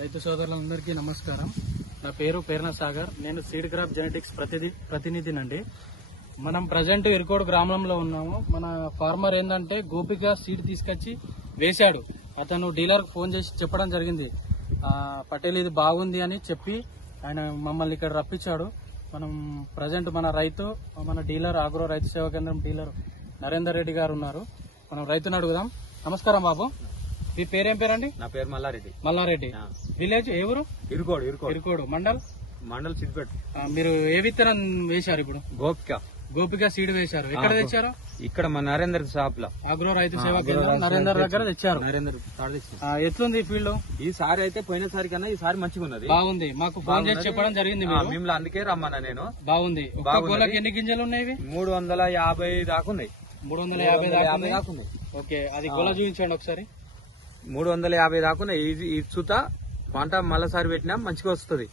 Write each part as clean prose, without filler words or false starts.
రైతు సోదరులందరికీ నమస్కారం. నా పేరు పేర్న సాగర్. నేను సీడ్ క్రాప్ జెనెటిక్స్ ప్రతినిధినండి. మనం ప్రజెంట్ ఇరుకోడు గ్రామంలో ఉన్నాము. మన ఫార్మర్ ఏంటంటే గోపిక సీడ్ తీసుకొచ్చి వేశాడు. అతను డీలర్ ఫోన్ చేసి చెప్పడం జరిగింది, పటేల్ ఇది బాగుంది అని చెప్పి ఆయన మమ్మల్ని ఇక్కడ రప్పించాడు. మనం ప్రజెంట్ మన డీలర్ ఆగ్రో రైతు సేవా కేంద్రం డీలర్ నరేందర్ రెడ్డి గారు ఉన్నారు. మనం రైతుని అడుగుదాం. నమస్కారం బాబు, మీ పేరేం పేరండి? నా పేరు మల్లారెడ్డి. మల్లారెడ్డి. విలేజ్ ఏ ఊరు? ఇరుకోడు. మండల్ సిద్దిపేట. మీరు ఏ విత్తనం వేశారు ఇప్పుడు? గోపిక సీడ్ వేశారు. ఎక్కడ తెచ్చారు? ఇక్కడ మా నరేందర్ షాప్ లో, ఆగ్రో రైతు సేవా కేంద్రం నరేందర్ దగ్గర తెచ్చారు. ఎట్లుంది ఫీల్డ్? ఈసారి అయితే పోయినసారి కన్నా ఈసారి మంచిగా ఉన్నది. బాగుంది. మాకు ఫోన్ చేసి చెప్పడం జరిగింది. మిమ్మల్ని అందుకే రమ్మన్నా నేను. బాగుంది. గోలకి ఎన్ని గింజలు ఉన్నాయి? 350 దాకా ఉన్నాయి. 350 దాకా ఉన్నాయి. ఓకే, అది గోల చూపించండి ఒకసారి. 350 దాకా ఉన్నాయి. ఈ చుత పంట మళ్ళీసారి పెట్టినా మంచిగా వస్తుంది.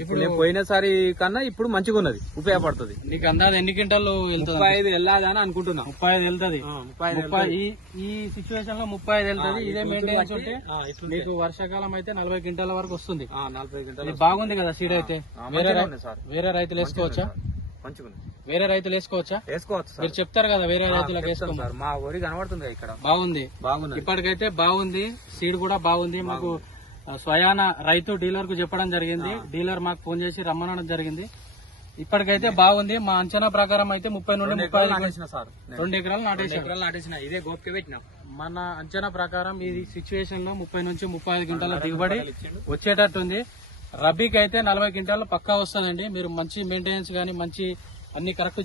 ఇప్పుడు నేను పోయినసారి కన్నా ఇప్పుడు మంచిగా ఉన్నది, ఉపయోగపడుతుంది. నీకు అందాది ఎన్ని క్వింటాలు వెళ్తుంది? 35 వెళ్ళాలి అని అనుకుంటున్నా. 35 వెళ్తుంది. ఈ సిచ్యువేషన్ లో 35 వెళ్తుంది. ఇదే మెయింటెనెన్స్ ఉంటే మీకు వర్షాకాలం అయితే 40 క్వింటాల వరకు వస్తుంది. 40 క్వింటాలు బాగుంది కదా సీడ్ అయితే. వేరే రైతులు వేసుకోవచ్చా? వేరే రైతులు వేసుకోవచ్చా? వేసుకోవచ్చు. మీరు చెప్తారు కదా వేరే రైతులకు వేసుకోమని. మా ఊరి కనబడుతుంది ఇక్కడ. బాగుంది. ఇప్పటికైతే బాగుంది. సీడ్ కూడా బాగుంది. మాకు స్వయాన రైతు డీలర్ కు చెప్పడం జరిగింది. డీలర్ మాకు ఫోన్ చేసి రమ్మనడం జరిగింది. ఇప్పటికైతే బాగుంది. మా అంచనా ప్రకారం అయితే 30 నుండి 2 ఎకరాలు నాటేసిన. ఇదే గోపిక పెట్టిన. మన అంచనా ప్రకారం ఈ సిచ్యువేషన్ లో 30 నుంచి 35 క్వింటాల దిగుబడి వచ్చేటట్టుంది. రబీకి అయితే 40 క్వింటాలు పక్కా వస్తుందండి. మీరు మంచి మెయింటెనెన్స్ గానీ మంచి అన్ని కరెక్ట్